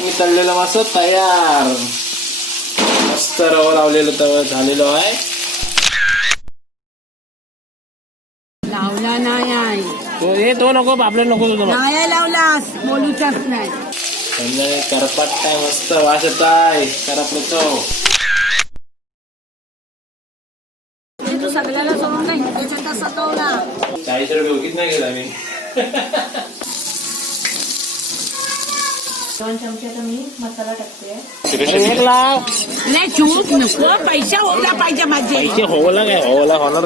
मी तळलेला मासा तयार. मस्त रवा लावलेलं तवा झालेलो आहे. लावला नाही तो नको आपल्याला नको तुझं नाही लावलास बोलूचाच नाही. करपाट मस्त वास येत आहे करपलो. तू सगळ्याला सोडून नाही त्याच्यात सतवला 40 रुपये उगीच नाही गेला मी. 2 चमचे तर मी मसाला टाकते. नाही चूक नको पैसा होला पाहिजे माझे. पैसे होला काय होणार.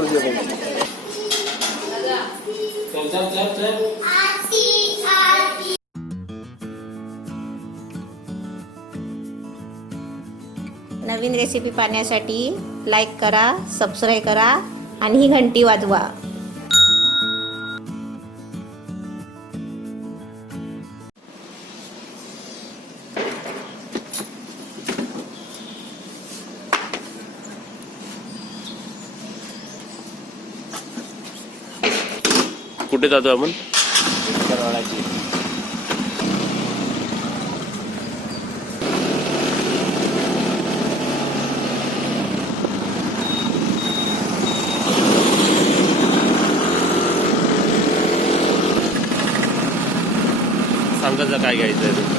नवीन रेसिपी पाहण्यासाठी लाईक करा, सबस्क्राईब करा आणि ही घंटी वाजवा. कुठे जातो आपण? सांगायचं काय घ्यायचं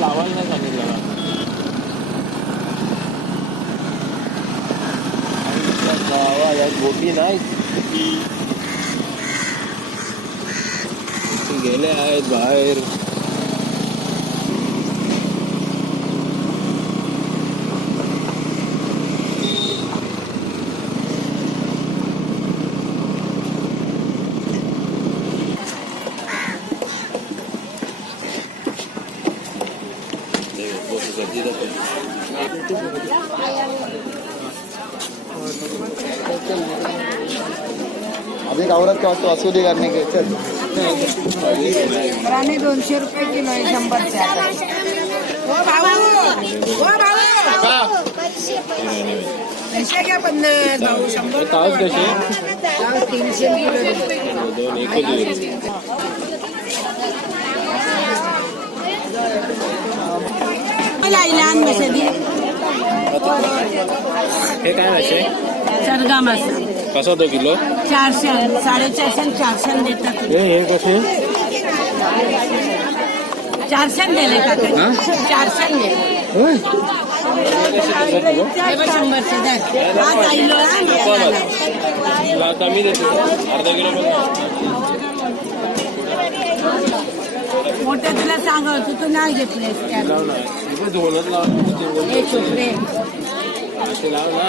लावायला नाही सांगितलं गोटी नाही गेले आहेत बाहेर. अभी औरत का वस्तू वसूली करने के चल. राणे 200 रुपये किलो आहे 100च्या. हो भाऊ पैसे घ्या 50 भाऊ 100 तास कसे 300 दोन एकच लहान मसाली. हे काय मासे चरगा मासा कसा होतो किलो? 400 450 400 देतात. हे कसे 400 दिले का 400 दिले. 100चे द्या. आज आईलो कमी देते अर्धा किलो मोठ्या तुला सांगत तू नाही घेतलेस त्या धोनच लाव चोपडे लाव ना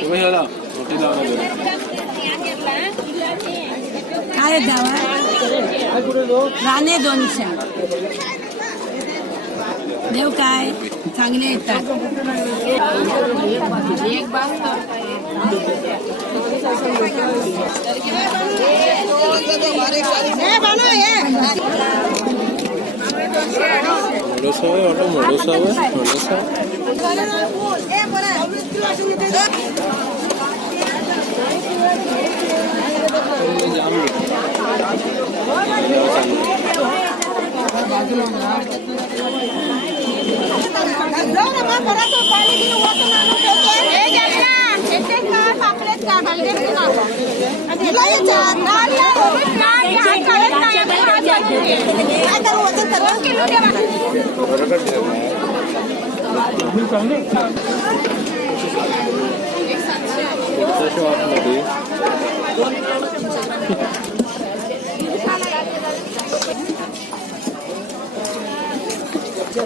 तुम्ही लाव मोठी लाव काय द्यावा राणे 200 देव काय चांगले येतात. एक बास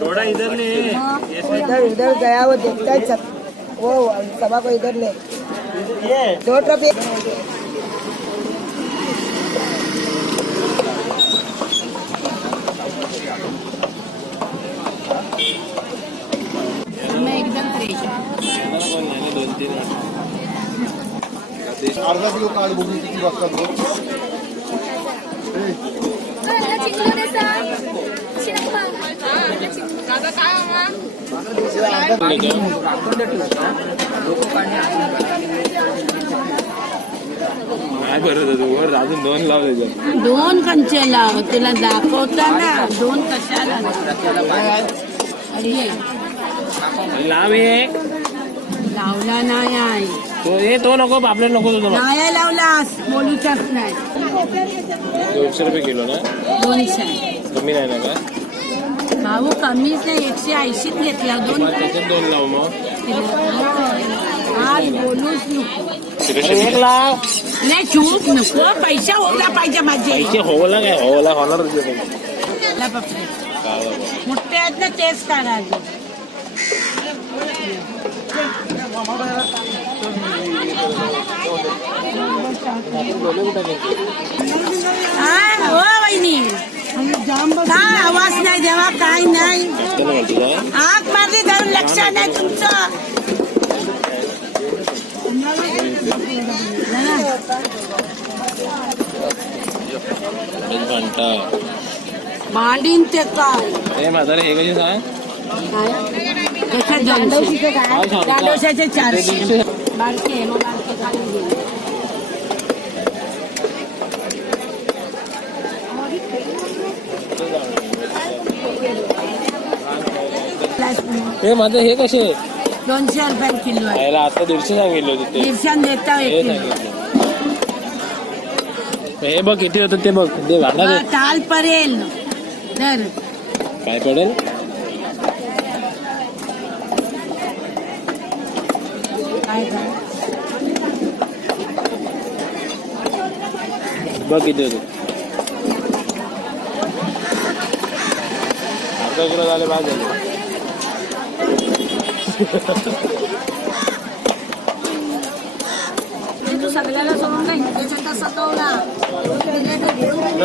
थोड़ा इधर ले इधर गया वो देखता है वो सभा को इधर ले 2 रुपये. एकदम फ्रेश अर्धा किलो काढ बघू किती वाजता काय करत होतो वर अजून 2 लावले. 2 कंचे लाव तुला दाखवताना 2 कशाला लाव एक लावला नाही आहे तो नको आपल्याला नको तुझं नाही लावलास बोलूचाच नाही 200 रुपये किलो ना 200 कमी नाही ना का भाऊ कमीच नाही 180 घेतला 2 त्याच्यात 2 लाव मग आज बोलूच नको एक लाव नाही चूक नको पैसा होला पाहिजे माझे पैसे होला काय होला होणार मोठे आहेत ना तेच काढायचे हा हो वहिनी काय आवाज नाही देवा काय नाही आग मारली धरून लक्ष नाही तुमचं मांडीन ते काय हे म्हातारे हे कशी सांग गाडोशाचे 400 बारके मग बारके काढून घे हे माझं हे कसे 200 रुपये किलो आहे याला आता 150 सांगितले होते ते दिवसांनी देता हे 1 किलो सांगितलं हे बघ किती होतं ते बघ ते भांडा दे. ताल पडेल तर काय पडेल काय काय बघ किती होतं अर्धा किलो झाले बाद झाले तू सगळ्याला सोडून नाही त्याच्यात सतवला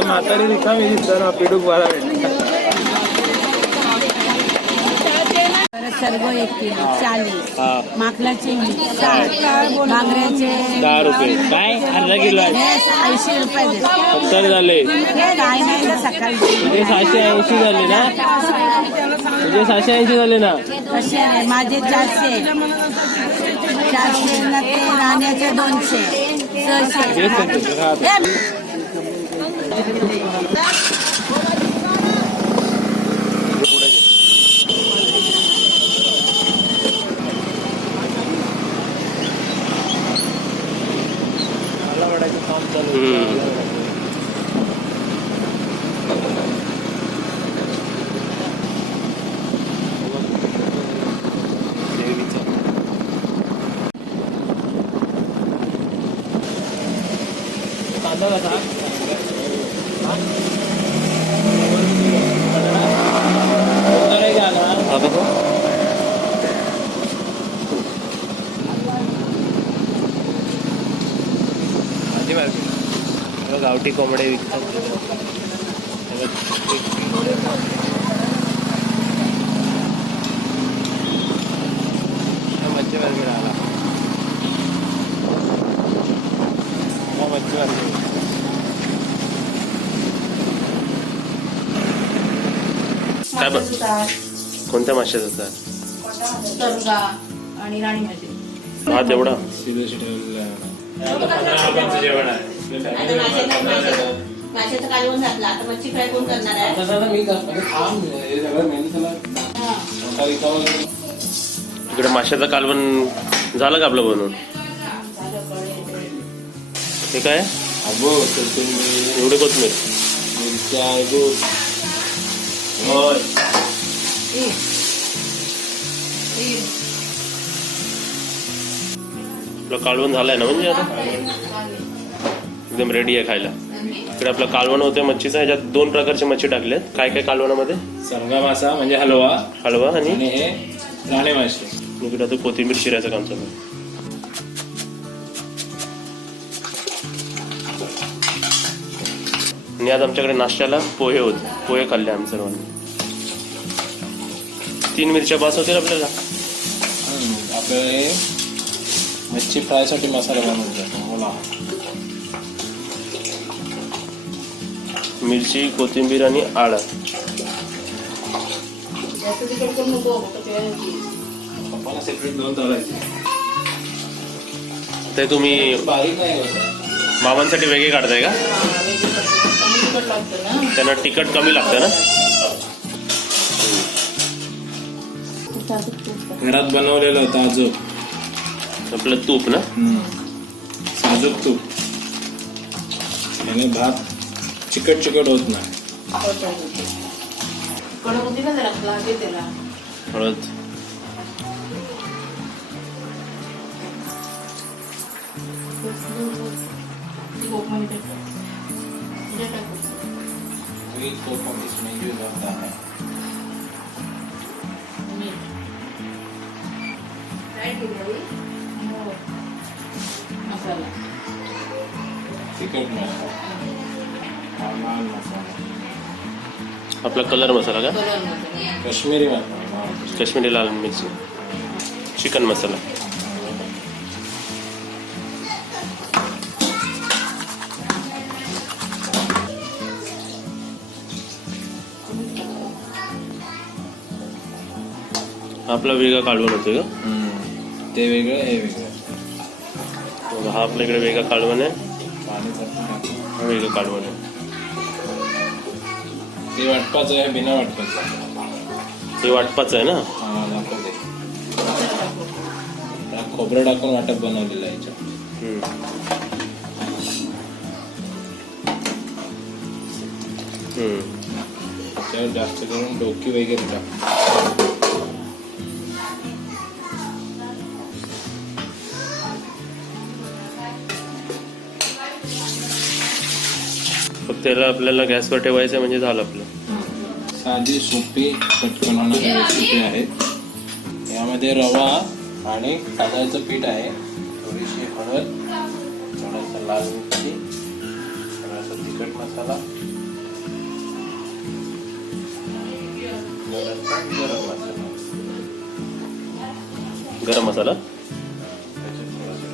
म्हातारी रिकामी दिसतं ना पिडूक बारा सर्व 1 किलो 40 हा माकलाचे 60 बांगड्याचे 10 रुपये काय अर्धा किलो आहे 80 रुपये दे 70 झाले काय नाही ना सकाळी तुझे 780 झाले ना तुझे 780 झाले ना कसे आहे माझे 400 ना ते राण्याचे 200 तेच सांगतो तुला आता. कांदा कसा गावठी कोंबडे विकतात मच्छी मार्केट आला मच्छी मार्केट काय बघ कोणत्या माशाचं तर आणि राणी भाजी हा तेवढा माशाचं कालवण घातलं आता मच्छी फ्राय कोण करणार आहे इकडे माशाचं कालवण झालं का आपलं बनवून हे काय एवढे कोथमीर आपलं कालवण झालंय ना म्हणजे आता एकदम रेडी आहे खायला इकडे आपलं कालवण होतं मच्छीचं ह्याच्यात 2 प्रकारचे मच्छी टाकलेत काय काय कालवणामध्ये सरगा मासा म्हणजे हलवा हलवा आणि आणि हे राणे मासे इकडे आता कोथिंबीर चिरायचं काम चालू आहे. आणि आज आमच्याकडे नाश्त्याला पोहे होते पोहे खाल्ले आम्ही सर्वांनी 3 मिरच्या बास होतील आपल्याला आपल्याला हे मच्छी फ्रायसाठी मसाला बनवतो बोला मिरची कोथिंबीर आणि आळा पप्पाला सेपरेट दोन चालायचे. ते तुम्ही बारीक नाही होत. मामांसाठी वेगळे काढताय का? त्यांना तिखट कमी लागतं ना. घरात बनवलेलं ताजं आपलं तूप ना. साजूक तूप. याने भात चिकट चिकट होत नाही. हळद. इसमें यूज होता है. चिकट मसाला, लाल मसाला, आपला कलर मसाला का? काश्मीरी मसाला, काश्मीरी लाल मिरची, चिकन मसाला. आपला वेगळा कालवण होते का? ते वेगळं हे वेगळं. मग हा आपल्या इकडे वेगळा कालवण आहे, पाणी टाकून हा वेगळं कालवण आहे. ते वाटपाचं आहे, बिना वाटपाचं. हे वाटपाचं आहे ना. हा दाखवते. त्यात खोबरं टाकून वाटप बनवलेलं आहे याच्यात. त्याच्यावर जास्त करून डोकी वगैरे टाक. फक्त त्याला आपल्याला गॅसवर ठेवायचं म्हणजे झालं आपलं. साधी सोपी पटकन होणारी रेसिपी आहे. यामध्ये रवा आणि तांदळाचं पीठ आहे, थोडीशी हळद, थोडासा लाल मिरची, थोडासा तिखट मसाला, थोडासा गरम मसाला. त्याच्यात थोडासा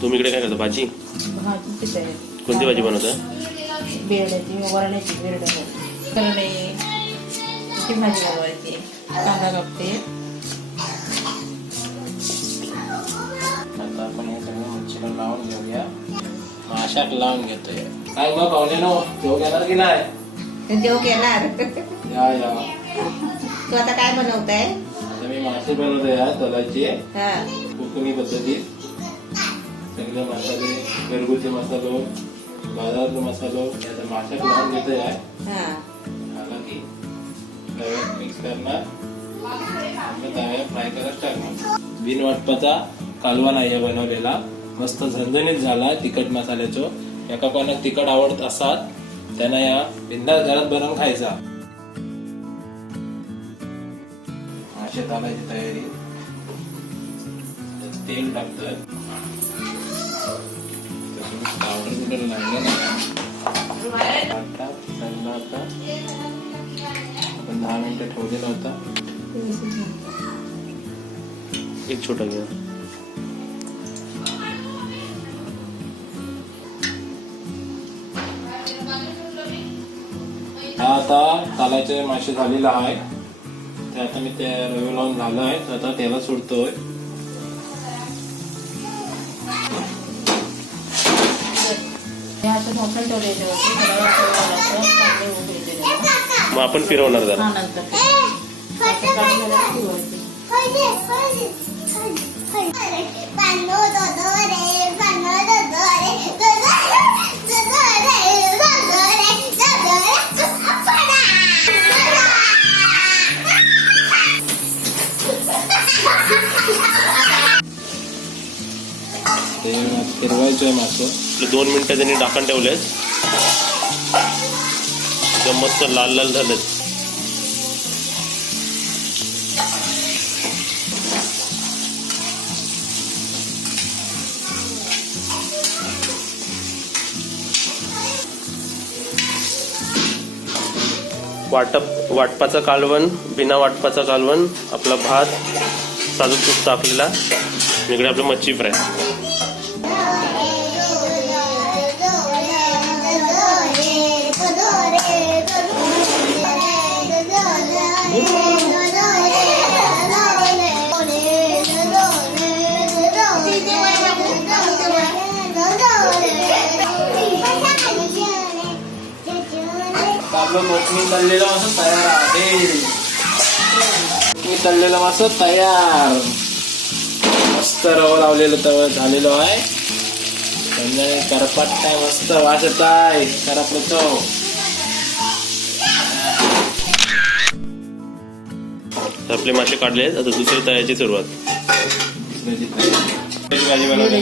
तुम्ही इकडे काय करता? भाजी. कोणती भाजी बनवता? बेरड्याची, वरण्याची, बेरड करणे, ती भाजी बनवायची. कांदा कापते. आता आपण हे सगळं मच्छीला लावून घेऊया. माशाक लावून घेतोय. काय मग पाहुण्यानो, जेव घेणार की नाही? देव घेणार. या या. तू आता काय बनवताय? आता मी मासे बनवतोय या तलाचे हा. कोकणी पद्धतीत. सगळे मसाले, घरगुती मसालो, बाजारातलो मसालो याचा माशाक लावून घेतोय आहे. हा. आला की तव्यात मिक्स करणार, तव्यात फ्राय करत टाकणार. बिन वाटपाचा कालवण आहे बनवलेला. मस्त झणझणीत झाला तिखट मसाल्याचो. एका कोणाक तिखट आवडत असात त्यांना या बिंदास घरात बनवून खायचा. मासे तालायची तयारी. तेल टाकतोय. पावडर कुठे लागलं नाही. आता आपण 10 मिनिटं ठेवलेला होता. एक छोटा घ्या. हा आता तालाचे मासे झालेला आहे. ते आता मी ते रवे लावून झालं आहे. तर आता त्याला सोडतोय. मग आपण फिरवणार जरा. ते फिरवायचं आहे मासं. 2 मिनिटं त्यांनी ढाकण ठेवलेत. एकदम मस्त लाल लाल झालेत. वाटपाचं कालवण, बिना वाटपाचं कालवण, आपला भात, साजूक तूप टाकलेला, इकडे आपलं मच्छी फ्राय. आपलं कोकणी तळलेला मासा तयार आहे. कोकणी तळलेला मासा तयार. मस्त रवा लावलेलं तव झालेलो आहे. संध्याकाळी करपाट मस्त वास येत आहे. करपलं आपले मासे काढले आहेत. आता दुसरी तयारीची सुरुवात. भाजी बनवली.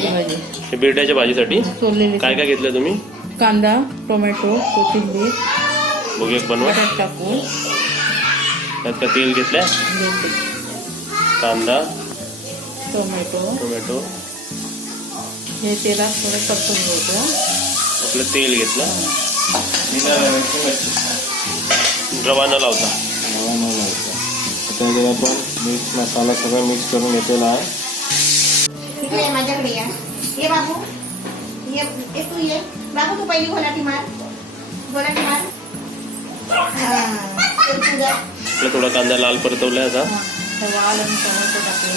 हे बिरड्याच्या भाजीसाठी सोललेले काय काय घेतलं तुम्ही? कांदा, टोमॅटो, कोथिंबीर, बघू एक बनवा. बटाट टाकून त्यात का तेल घेतलंय? कांदा, टोमॅटो हे तेलात थोडं परतून घ्यायचं. आपलं तेल घेतलं. रवा न लावता. त्याच्यात आपण मिक्स मसाला सगळं मिक्स करून घेतलेला आहे. इकडे माझ्याकडे या. ये बाबू, ये तू ये बाबू, तू पहिली घोलाटी मार. आपला थोडा कांदा लाल परतवलाय आता. वाल आणि टोमॅटो टाकले.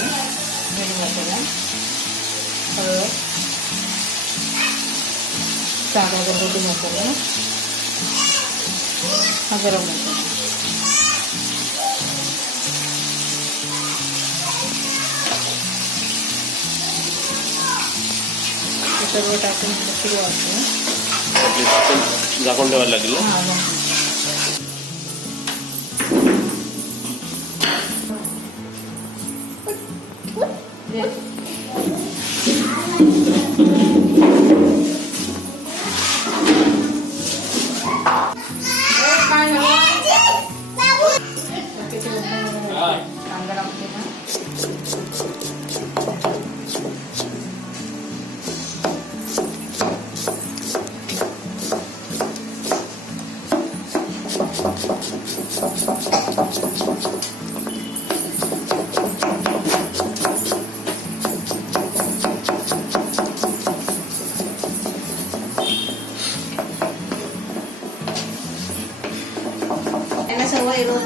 मिरी मसाला, हळद, साधा घरगुती मसाला, हा गरम मसाला. सर्व टाकून फिरवायचं. झाकून ठेवायला लागेल. त्यांना सवय रोज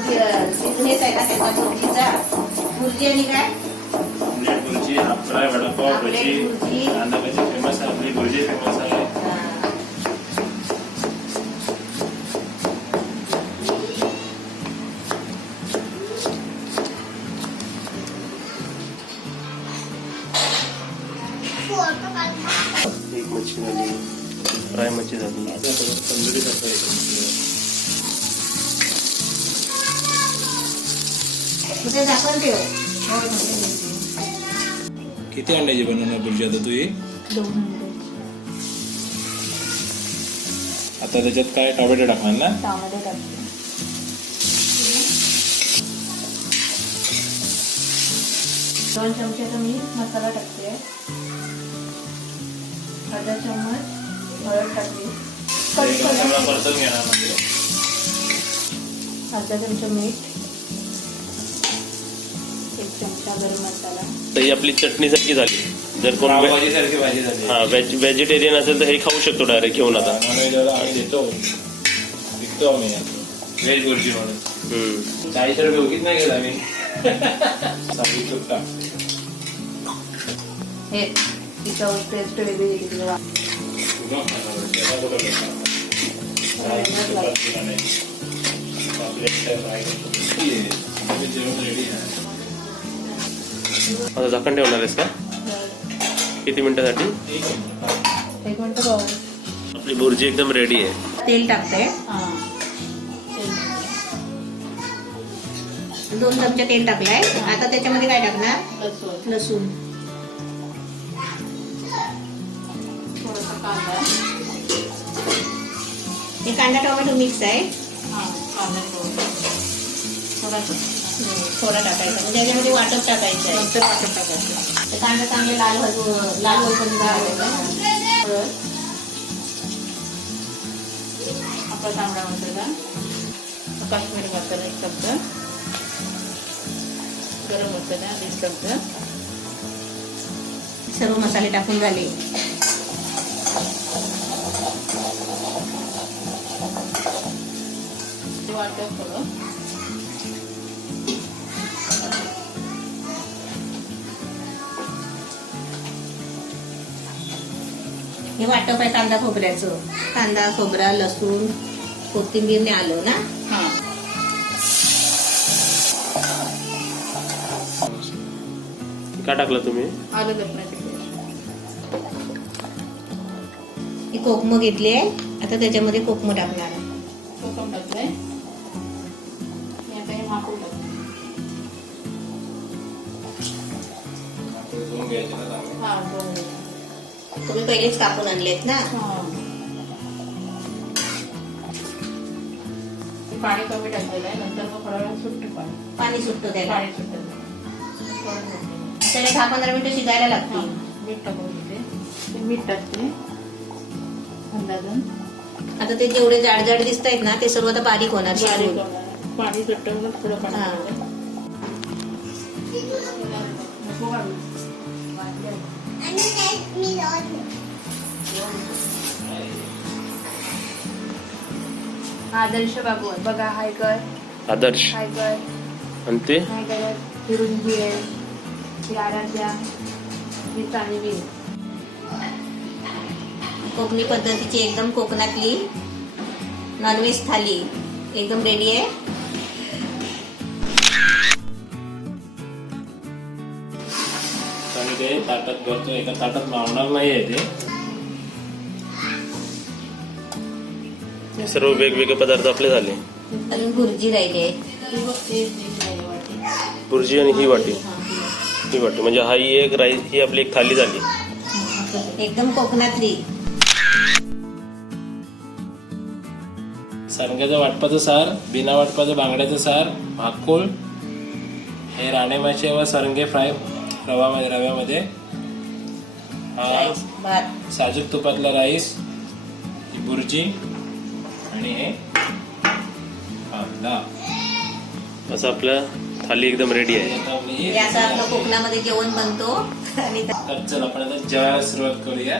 सीझन येत आहे ना त्यांचा भुर्जीचा. भुर्जी आणि काय भुर्जी, फ्राय, वडापाव, भजी, भुर्जी. कांदा भजी फेमस आहे. आपली भुर्जी फेमस आहे. एक मच्छी झाली, फ्राय मच्छी झाली. तंदुरी ते झाकण ठेव. किती अंड्याची बनवणार भुर्जी आता तू? 2 अंडे. आता त्याच्यात काय टोमॅटो टाकणार ना? टोमॅटो टाकले. 2 चमच्याचा मी मसाला टाकते. अर्धा चम्मच हळद टाकली. परतून घेणार म्हणजे अर्धा चमचा मीठ, 1 चमचा गरम मसाला. तर ही आपली चटणीसारखी झाली. जर कोण पावभाजीसारखी भाजी झाली. हा व्हेजिटेरियन असेल तर हे खाऊ शकतो डायरेक्ट घेऊन. आता नॉनव्हेजवाला आम्ही देतो, विकतो आम्ही व्हेज भुर्जी म्हणून. 40 रुपये उगीच नाही घेत आम्ही. साधी चूक टाकते. हे तिच्यावर टेस्ट वेगळी येते तिला. आता झाकण ठेवणार आहेस का? किती मिनिटासाठी? 1 मिनिट पाहू. आपली भुर्जी एकदम रेडी आहे. तेल टाकते. 2 चमचे तेल टाकलंय. आता त्याच्यामध्ये काय टाकणार? लसूण, थोडासा कांदा. हे कांदा टोमॅटो मिक्स आहे. कांदा थोडा टाकायचा म्हणजे त्याच्यामध्ये वाटप टाकायचं आहे. टाकायचं. ते कांदा चांगले लाल होईपर्यंत आपला तांबडा मसाला, काश्मीरी मसाला 1 चमचा, गरम मसाला 1 चमचा. सर्व मसाले टाकून झाले. ते वाटप थोडं. हे वाटप आहे कांदा खोबऱ्याचं. कांदा खोबरा लसूण कोथिंबीरने आलं ना. हा काय टाकलं तुम्ही? आलं लसणाची पेस्ट. ही कोकम घेतली आहे. आता त्याच्यामध्ये कोकम टाकणार आहे. कोकम टाकलंय. आता हे माकूड टाकलं. धुवून घ्यायचे ना चांगले. हा दोन. तुम्ही पहिलेच कापून आणलेत ना. पाणी कमी टाकलेलं आहे. नंतर मग थोड्या वेळात सुटतं पाणी. पाणी सुटतं त्याला. पाणी सुटतं. त्याला 10-15 मिनिटं शिजायला लागतील. मीठ टाकून घेते. ते मीठ टाकते अंदाजून. आता ते जेवढे जाड जाड दिसत आहेत ना ते सर्व आता बारीक होणार बारीक शिजून. होणार. पाणी सुटतं मग थोडं पाणी हा. टाकायचं. नको घालू. आदर्श बाबू आहे बघा. हाय कर, आदर्श. हाय कर, आणि ते हाय कर. हिरुंजी आहे, ही आराध्या, ही चांदवी. कोकणी पद्धतीची एकदम कोकणातली नॉनव्हेज थाली एकदम रेडी आहे. आणि ते ताटात करतो. एका ताटात मावणार नाहीये ते. हे सर्व वेगवेगळे पदार्थ आपले झाले. अजून भुर्जी राहिली आहे. भुर्जी आणि ही वाटी. ही वाटी म्हणजे हा ही एक राईस, ही आपली एक थाली झाली. एकदम कोकणातली. सरंग्याचं वाटपाचं सार, बिना वाटपाचं बांगड्याचं सार, भाकोळ, हे राणे मासे व सरंगे फ्राय रव्यामध्ये, हा भात. साजूक तुपातला राईस, ही भुर्जी आणि हे कांदा. असं आपलं थाली एकदम रेडी आहे. आता आपली हे असं आपलं कोकणामध्ये जेवण बनतो. आणि तर चल आपण आता जेवायला सुरुवात करूया.